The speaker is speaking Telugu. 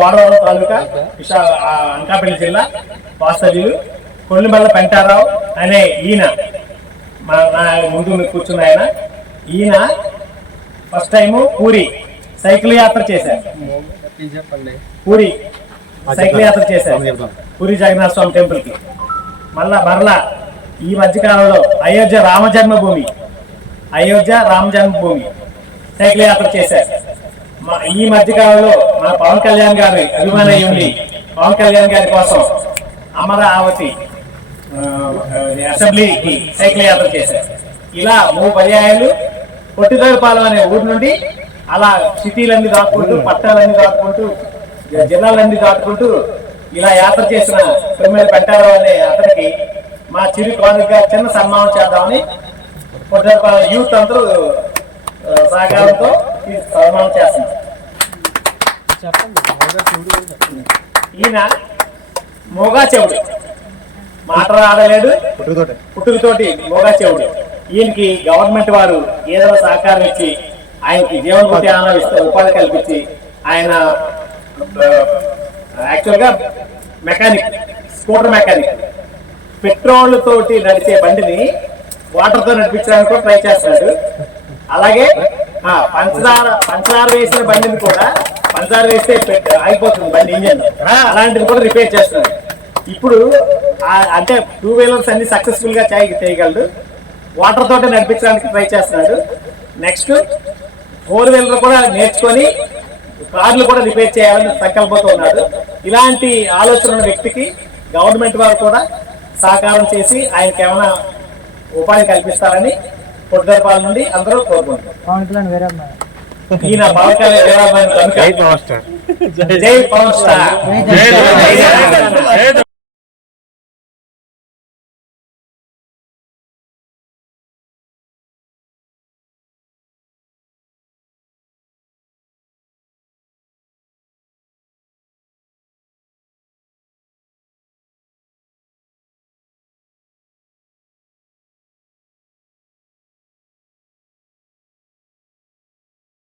చోడవరం తాలూకా అనకాపల్లి జిల్లా వాస్తవ్యులు కొల్లిమల్ల పెంటారావు అనే ఈయన ముందు కూర్చున్న ఈయన ఫస్ట్ టైము పూరి సైకిల్ యాత్ర చేశారు. పూరి సైకిల్ యాత్ర చేశారు పూరి జగన్నాథ స్వామి టెంపుల్ కి. మరలా ఈ మధ్యకాలంలో అయోధ్య రామ జన్మభూమి సైకిల్ యాత్ర చేశారు. ఈ మధ్యకాలంలో మన పవన్ కళ్యాణ్ గారి అభిమాని ఉండి పవన్ కళ్యాణ్ గారి కోసం అమరావతి అసెంబ్లీకి సైకిల్ యాత్ర చేశారు. ఇలా 3 పర్యాయాలు పొట్టిదొరపాలెం అనే ఊరు నుండి అలా సిటీలన్నీ దాటుకుంటూ పట్టణాలన్నీ దాటుకుంటూ జిల్లాలన్నీ దాటుకుంటూ ఇలా యాత్ర చేసిన తొమ్మిది పెంటారావు అనే అతనికి మా చిరు కానుకగా చిన్న సన్మానం చేద్దామని పొట్టిదొరపాలెం యూత్ అందరూ సహకారంతో సన్మానం చేస్తున్నారు. ఈయన మోగా చెవుడు, మాట రాడలేడు, పుట్టుకతోటి మోగా చెవుడు. ఈయనకి గవర్నమెంట్ వారు ఏదో సహకారం ఇచ్చి ఆయనకి జీవనోపాధి ఉపాధి కల్పించి ఆయన యాక్చువల్గా స్కూటర్ మెకానిక్ పెట్రోల్ తోటి నడిచే బండిని వాటర్ తో నడిపించడానికి కూడా ట్రై చేస్తున్నాడు. అలాగే పంచదార వేసిన బండిని కూడా పంచదార వేస్తే ఆగిపోతుంది బండి ఇంజన్, అలాంటిది కూడా రిపేర్ చేస్తున్నాడు. ఇప్పుడు అంటే 2 వీలర్స్ అన్ని సక్సెస్ఫుల్ గా చేయగలడు. వాటర్ తోటి నడిపించడానికి ట్రై చేస్తున్నాడు. నెక్స్ట్ 4 వీలర్ కూడా నేర్చుకొని కార్లు కూడా రిపేర్ చేయాలని సంకల్పంతో ఉన్నాడు. ఇలాంటి ఆలోచన ఉన్న వ్యక్తికి గవర్నమెంట్ వారు కూడా సహకారం చేసి ఆయనకి ఏమైనా ఉపాధి కల్పిస్తారని పొట్టిదొరపాలెం నుండి అందరూ కోరుకుంటున్నారు. ఈయన పవన్ కళ్యాణ్ జై పవన్ స్టార్.